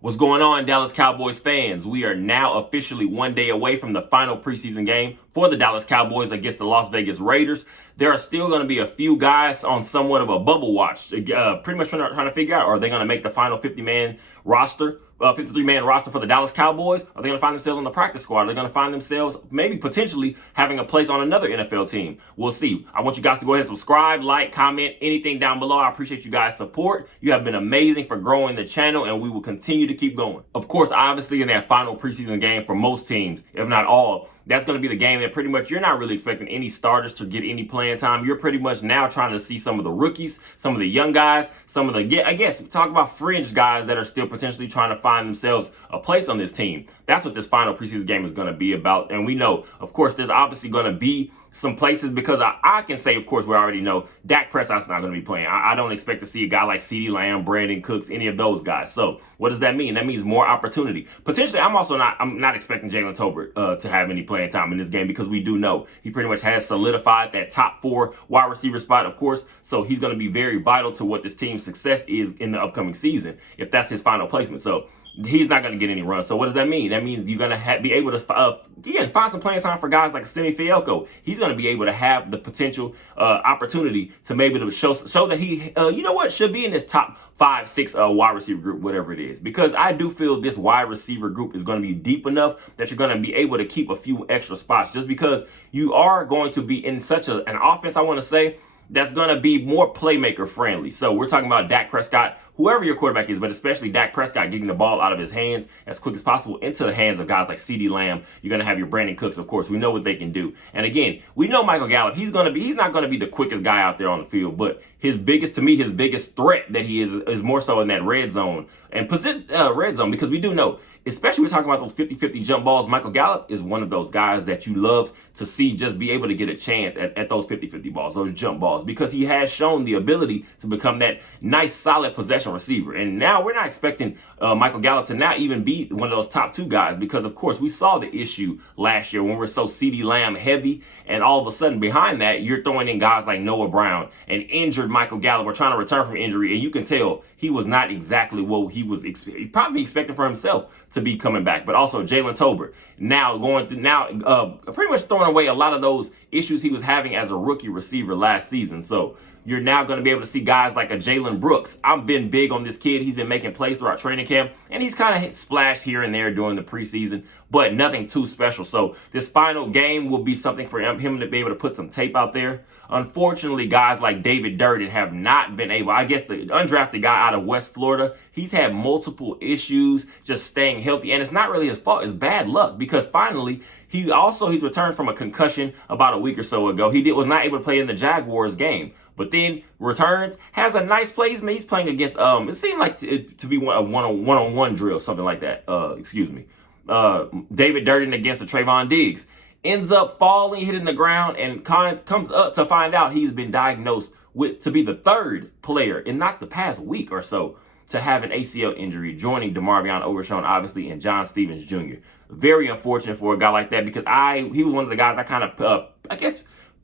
What's going on, Dallas Cowboys fans? We are now officially 1 day away from the final preseason game for the Dallas Cowboys against the Las Vegas Raiders. There are still going to be a few guys on somewhat of a bubble watch, pretty much trying to figure out, are they going to make the final 50-man roster? 53-man roster for the Dallas Cowboys? Are they going to find themselves on the practice squad? Are they going to find themselves maybe potentially having a place on another NFL team? We'll see. I want you guys to go ahead and subscribe, like, comment, anything down below. I appreciate you guys' support. You have been amazing for growing the channel, and we will continue to keep going. Of course, obviously, in that final preseason game for most teams, if not all, that's going to be the game that pretty much you're not really expecting any starters to get any playing time. You're pretty much now trying to see some of the rookies, some of the young guys, some of the, I guess, talk about fringe guys that are still potentially trying to find themselves a place on this team. That's what this final preseason game is going to be about. And we know, of course, there's obviously going to be some places because I can say, of course, we already know Dak Prescott's not going to be playing. I don't expect to see a guy like CeeDee Lamb, Brandon Cooks, any of those guys. So what does that mean? That means more opportunity. Potentially, I'm not expecting Jalen Tolbert to have any playing time in this game because we do know he pretty much has solidified that top 4 wide receiver spot, of course. So he's going to be very vital to what this team's success is in the upcoming season if that's his final placement. So he's not going to get any runs. So what does that mean? That means you're going to be able to find some playing time for guys like Simi Fehoko. He's going to be able to have the potential opportunity to maybe to show that he, should be in this top 5, 6 wide receiver group, whatever it is. Because I do feel this wide receiver group is going to be deep enough that you're going to be able to keep a few extra spots just because you are going to be in such an offense, I want to say, that's going to be more playmaker friendly. So we're talking about Dak Prescott, whoever your quarterback is, but especially Dak Prescott getting the ball out of his hands as quick as possible into the hands of guys like CeeDee Lamb. You're going to have your Brandon Cooks, of course. We know what they can do. And again, we know Michael Gallup, he's not going to be the quickest guy out there on the field, but his biggest threat that he is more so in that red zone because we do know, especially we're talking about those 50-50 jump balls. Michael Gallup is one of those guys that you love to see just be able to get a chance at those 50-50 balls, those jump balls, because he has shown the ability to become that nice, solid possession receiver. And now we're not expecting Michael Gallup to not even be one of those top 2 guys because, of course, we saw the issue last year when we're so CeeDee Lamb heavy, and all of a sudden behind that, you're throwing in guys like Noah Brown and injured Michael Gallup or trying to return from injury, and you can tell he was not exactly what he was probably expecting for himself to be coming back. But also Jalen Tolbert pretty much throwing away a lot of those issues he was having as a rookie receiver last season. So you're now going to be able to see guys like a Jalen Brooks. I've been big on this kid. He's been making plays throughout training camp, and he's kind of splashed here and there during the preseason, but nothing too special. So this final game will be something for him to be able to put some tape out there. Unfortunately, guys like David Durden have not been able, I guess the undrafted guy out of West Florida, he's had multiple issues just staying healthy, and it's not really his fault. It's bad luck because finally, he's returned from a concussion about a week or so ago. He was not able to play in the Jaguars game, but then returns, has a nice play. He's playing against, it seemed like to be a one-on-one drill, something like that. David Durden against the Trayvon Diggs. Ends up falling, hitting the ground, and comes up to find out he's been diagnosed to be the 3rd player in not the past week or so to have an ACL injury, joining DeMarvion Overshown, obviously, and John Stevens Jr. Very unfortunate for a guy like that because he was one of the guys I kind of,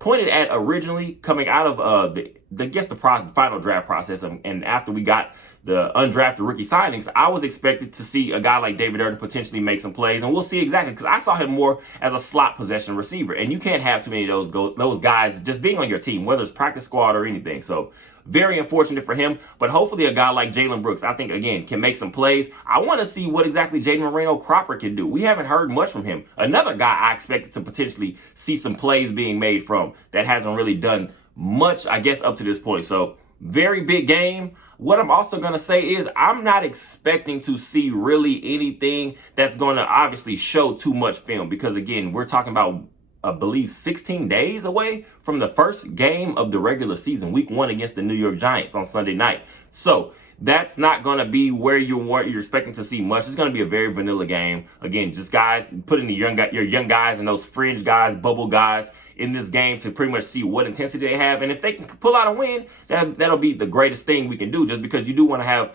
pointed at originally coming out of the final draft process, and after we got the undrafted rookie signings, I was expected to see a guy like David Durden potentially make some plays, and we'll see exactly because I saw him more as a slot possession receiver, and you can't have too many of those guys just being on your team, whether it's practice squad or anything. So very unfortunate for him, but hopefully a guy like Jalen Brooks, I think, again, can make some plays. I want to see what exactly Jaden Moreno-Cropper can do. We haven't heard much from him. Another guy I expected to potentially see some plays being made from that hasn't really done much, I guess, up to this point. So very big game. What I'm also going to say is I'm not expecting to see really anything that's going to obviously show too much film because, again, we're talking about, I believe, 16 days away from the first game of the regular season, week 1 against the New York Giants on Sunday night. So that's not going to be where you're expecting to see much. It's going to be a very vanilla game. Again, just guys putting your young guys and those fringe guys, bubble guys in this game to pretty much see what intensity they have. And if they can pull out a win, that'll be the greatest thing we can do, just because you do want to have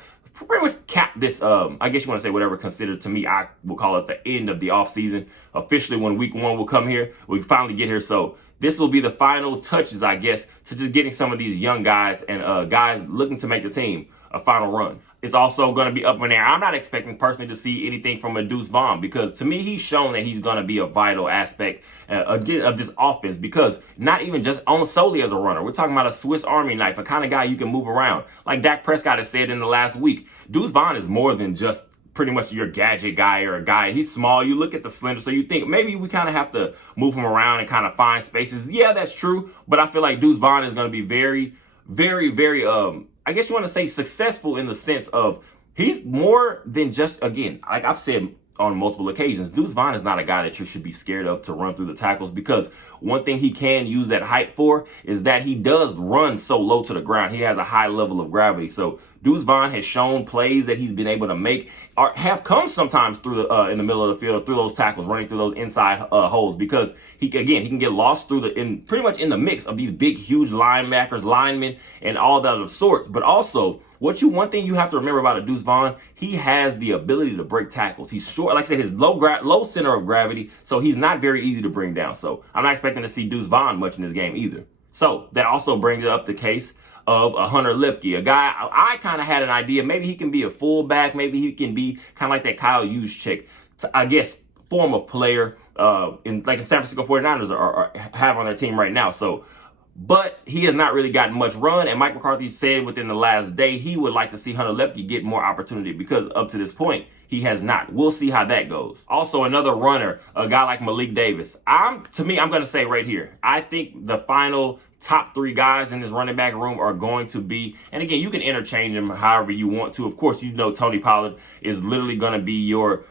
pretty much cap this, I guess you want to say whatever considered to me, I will call it the end of the offseason. Officially, when week 1 will come here, we finally get here. So this will be the final touches, I guess, to just getting some of these young guys and guys looking to make the team a final run. It's also going to be up in there. I'm not expecting personally to see anything from a Deuce Vaughn, because to me, he's shown that he's going to be a vital aspect again of this offense, because not even just on solely as a runner. We're talking about a Swiss Army knife, a kind of guy you can move around. Like Dak Prescott has said in the last week, Deuce Vaughn is more than just pretty much your gadget guy or a guy. He's small. You look at the slender, so you think maybe we kind of have to move him around and kind of find spaces. Yeah, that's true. But I feel like Deuce Vaughn is going to be very, very, very, I guess you want to say successful in the sense of he's more than just, again, like I've said on multiple occasions, Deuce Vaughn is not a guy that you should be scared of to run through the tackles, because one thing he can use that height for is that he does run so low to the ground. He has a high level of gravity. So Deuce Vaughn has shown plays that he's been able to make or have come sometimes through in the middle of the field, through those tackles, running through those inside holes, because he can get lost through pretty much in the mix of these big, huge linebackers, linemen, and all that of sorts. But also, one thing you have to remember about a Deuce Vaughn, he has the ability to break tackles. He's short, like I said, his low center of gravity, so he's not very easy to bring down. So I'm not expecting to see Deuce Vaughn much in this game either. So that also brings up the case of a Hunter Lipke, a guy I kind of had an idea. Maybe he can be a fullback. Maybe he can be kind of like that Kyle Juszczyk, I guess, form of player in like the San Francisco 49ers have on their team right now. So, but he has not really gotten much run. And Mike McCarthy said within the last day he would like to see Hunter Lipke get more opportunity, because up to this point, he has not. We'll see how that goes. Also, another runner, a guy like Malik Davis. I'm going to say right here, I think the final top 3 guys in this running back room are going to be, and again, you can interchange them however you want to. Of course, you know Tony Pollard is literally going to be your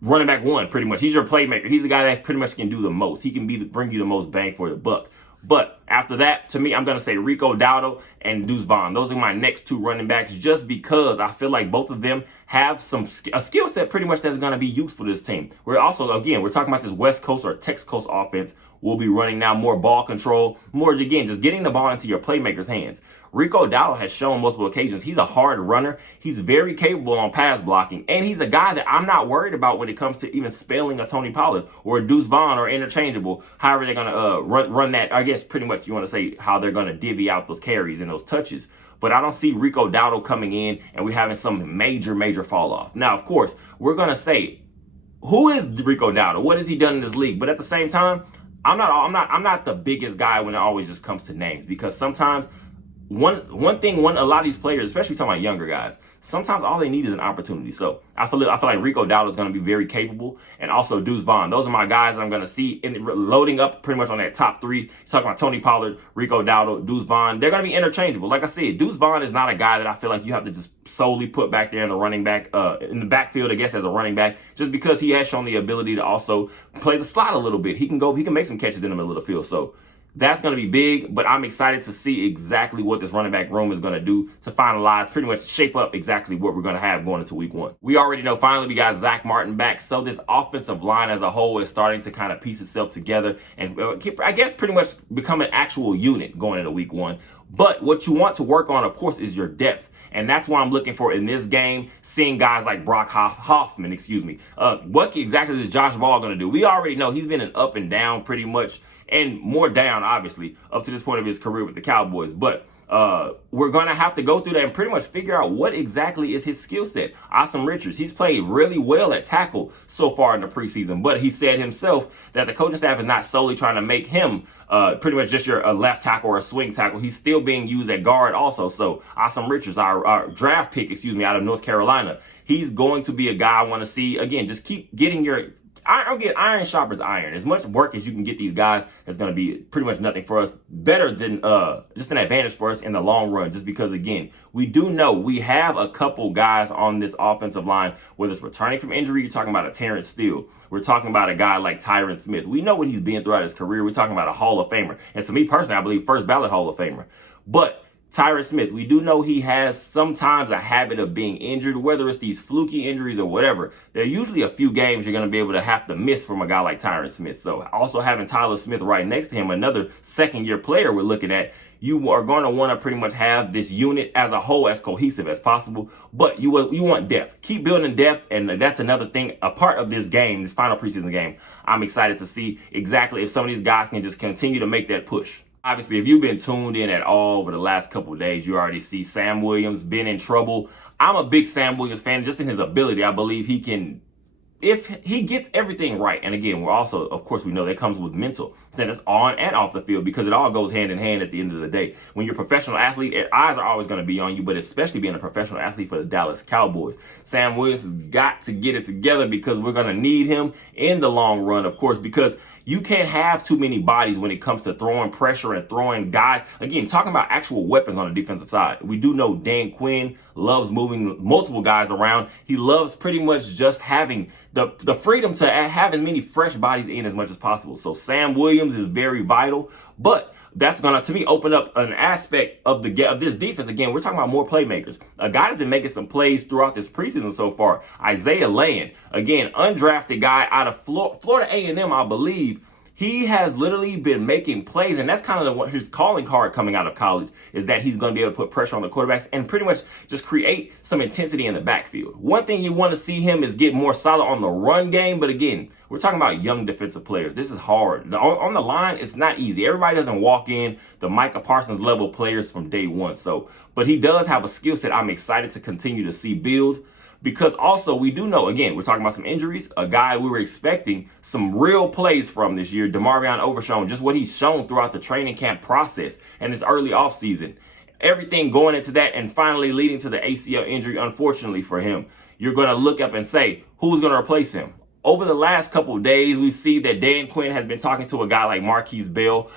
running back 1, pretty much. He's your playmaker. He's the guy that pretty much can do the most. He can bring you the most bang for the buck. But after that, to me, I'm going to say Rico Dowdle and Deuce Vaughn. Those are my next 2 running backs, just because I feel like both of them have a skill set pretty much that's going to be useful to this team. We're also, again, we're talking about this West Coast or Texas Coast offense. We'll be running now more ball control, more, again, just getting the ball into your playmakers' hands. Rico Dowdle has shown multiple occasions he's a hard runner. He's very capable on pass blocking, and he's a guy that I'm not worried about when it comes to even spelling a Tony Pollard or a Deuce Vaughn or interchangeable. However they're going to run that, I guess pretty much you want to say how they're going to divvy out those carries and those touches. But I don't see Rico Dowdle coming in and we're having some major fall off. Now, of course, we're going to say, who is Rico Dowdle? What has he done in this league? But at the same time, I'm not the biggest guy when it always just comes to names, because sometimes a lot of these players, especially talking about younger guys, sometimes all they need is an opportunity. So I feel like Rico Dowdle is going to be very capable, and also Deuce Vaughn. Those are my guys that I'm going to see loading up pretty much on that top 3. You're talking about Tony Pollard, Rico Dowdle, Deuce Vaughn. They're going to be interchangeable. Like I said, Deuce Vaughn is not a guy that I feel like you have to just solely put back there in the running back, in the backfield, I guess, as a running back, just because he has shown the ability to also play the slot a little bit. He can make some catches in the middle of the field. So that's going to be big, but I'm excited to see exactly what this running back room is going to do to finalize, pretty much shape up exactly what we're going to have going into week 1. We already know finally we got Zach Martin back, so this offensive line as a whole is starting to kind of piece itself together and I guess pretty much become an actual unit going into week 1. But what you want to work on, of course, is your depth. And that's what I'm looking for in this game, seeing guys like Brock Hoffman, what exactly is Josh Ball going to do? We already know he's been an up and down pretty much, and more down, obviously, up to this point of his career with the Cowboys. But we're going to have to go through that and pretty much figure out what exactly is his skill set. Asim Richards, he's played really well at tackle so far in the preseason, but he said himself that the coaching staff is not solely trying to make him pretty much just a left tackle or a swing tackle. He's still being used at guard also. So Asim Richards, our draft pick, out of North Carolina, he's going to be a guy I want to see. Again, just keep getting your iron sharpens iron. As much work as you can get these guys is going to be pretty much nothing for us. Better than just an advantage for us in the long run, just because, again, we do know we have a couple guys on this offensive line, whether it's returning from injury. You're talking about a Terrence Steele. We're talking about a guy like Tyron Smith. We know what he's been throughout his career. We're talking about a Hall of Famer. And to me personally, I believe first ballot Hall of Famer. But Tyron Smith, we do know he has sometimes a habit of being injured, whether it's these fluky injuries or whatever. There are usually a few games you're going to be able to have to miss from a guy like Tyron Smith. So also having Tyler Smith right next to him, another second-year player we're looking at, you are going to want to pretty much have this unit as a whole as cohesive as possible. But you want depth. Keep building depth, and that's another thing, a part of this game, this final preseason game. I'm excited to see exactly if some of these guys can just continue to make that push. Obviously, if you've been tuned in at all over the last couple of days, you already see Sam Williams been in trouble. I'm a big Sam Williams fan, just in his ability. I believe he can, if he gets everything right. And again, we're also, of course, we know that comes with mental. So that's on and off the field, because it all goes hand in hand at the end of the day. When you're a professional athlete, eyes are always going to be on you, but especially being a professional athlete for the Dallas Cowboys. Sam Williams has got to get it together, because we're going to need him in the long run, of course, because you can't have too many bodies when it comes to throwing pressure and throwing guys. Again, talking about actual weapons on the defensive side. We do know Dan Quinn loves moving multiple guys around. He loves pretty much just having the freedom to have as many fresh bodies in as much as possible. So Sam Williams is very vital, but that's going to, to me, open up an aspect of this defense. Again, we're talking about more playmakers. A guy that's been making some plays throughout this preseason so far, Isaiah Land. Again, undrafted guy out of Florida A&M, I believe. He has literally been making plays, and that's kind of his calling card coming out of college, is that he's going to be able to put pressure on the quarterbacks and pretty much just create some intensity in the backfield. One thing you want to see him is get more solid on the run game, but again, we're talking about young defensive players. This is hard. On the line, it's not easy. Everybody doesn't walk in the Micah Parsons level players from day one. But he does have a skill set I'm excited to continue to see build. Because also, we do know, again, we're talking about some injuries. A guy we were expecting some real plays from this year, DeMarvion Overshown, just what he's shown throughout the training camp process and this early offseason. Everything going into that and finally leading to the ACL injury, unfortunately for him. You're going to look up and say, who's going to replace him? Over the last couple of days, we see that Dan Quinn has been talking to a guy like Marquise Bell.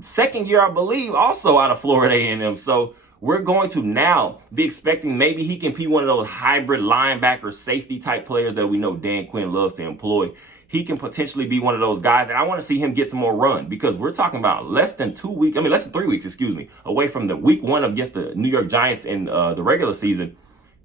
Second year, I believe, also out of Florida A&M. So we're going to now be expecting maybe he can be one of those hybrid linebacker safety type players that we know Dan Quinn loves to employ. He can potentially be one of those guys, and I want to see him get some more run, because we're talking about less than 3 weeks, away from the week 1 against the New York Giants in the regular season.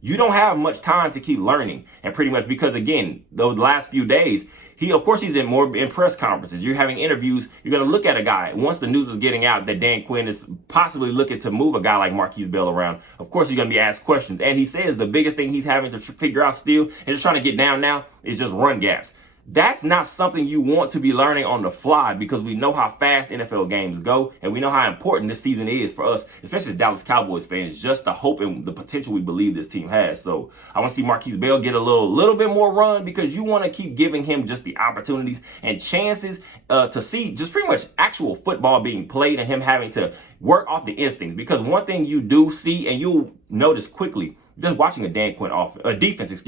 You don't have much time to keep learning, and pretty much because, again, those last few days, he's in press conferences. You're having interviews. You're going to look at a guy. Once the news is getting out that Dan Quinn is possibly looking to move a guy like Marquise Bell around, of course, you're going to be asked questions. And he says the biggest thing he's having to figure out still and just trying to get down now is just run gaps. That's not something you want to be learning on the fly, because we know how fast NFL games go, and we know how important this season is for us, especially as Dallas Cowboys fans, just the hope and the potential we believe this team has. So I want to see Marquise Bell get a little bit more run, because you want to keep giving him just the opportunities and chances to see just pretty much actual football being played, and him having to work off the instincts. Because one thing you do see, and you'll notice quickly, just watching a Dan Quinn defense,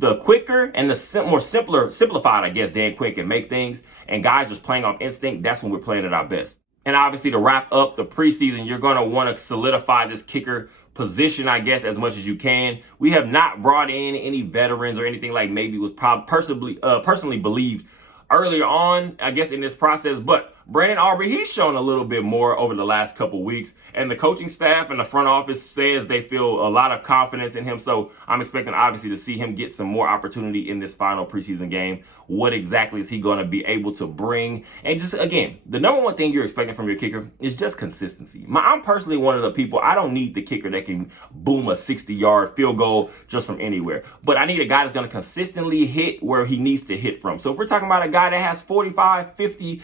the quicker and the more simplified, I guess, Dan Quinn can make things, and guys just playing off instinct, that's when we're playing at our best. And obviously, to wrap up the preseason, you're going to want to solidify this kicker position, I guess, as much as you can. We have not brought in any veterans or anything like maybe was personally believed earlier on, I guess, in this process. But Brandon Aubrey, he's shown a little bit more over the last couple weeks, and the coaching staff and the front office says they feel a lot of confidence in him. So I'm expecting, obviously, to see him get some more opportunity in this final preseason game. What exactly is he going to be able to bring? And just, again, the number one thing you're expecting from your kicker is just consistency. I'm personally one of the people, I don't need the kicker that can boom a 60-yard field goal just from anywhere. But I need a guy that's going to consistently hit where he needs to hit from. So if we're talking about a guy that has 45, 50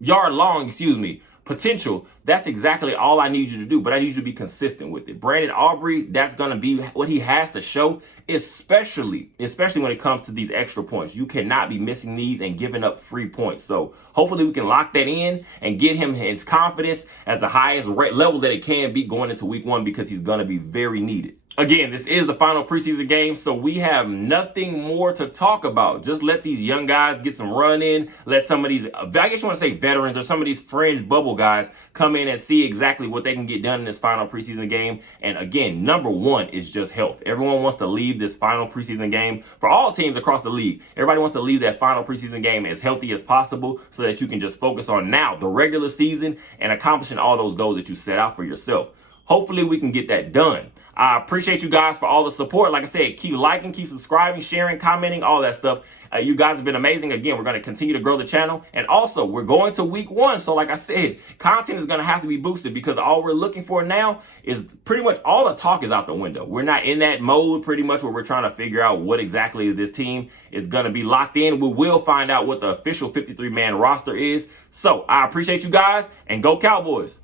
yard long, potential, that's exactly all I need you to do. But I need you to be consistent with it. Brandon Aubrey, that's going to be what he has to show, especially when it comes to these extra points. You cannot be missing these and giving up free points. So hopefully we can lock that in and get him his confidence at the highest level that it can be going into week 1, because he's going to be very needed. Again, this is the final preseason game, so we have nothing more to talk about. Just let these young guys get some run in. Let some of these, I guess you want to say veterans, or some of these fringe bubble guys come in and see exactly what they can get done in this final preseason game. And again, number one is just health. Everyone wants to leave this final preseason game, for all teams across the league, everybody wants to leave that final preseason game as healthy as possible, so that you can just focus on now the regular season and accomplishing all those goals that you set out for yourself. Hopefully we can get that done. I appreciate you guys for all the support. Like I said, keep liking, keep subscribing, sharing, commenting, all that stuff. You guys have been amazing. Again, we're going to continue to grow the channel. And also, we're going to week 1. So like I said, content is going to have to be boosted because all we're looking for now is pretty much all the talk is out the window. We're not in that mode pretty much where we're trying to figure out what exactly is this team is going to be locked in. We will find out what the official 53-man roster is. So I appreciate you guys, and go Cowboys.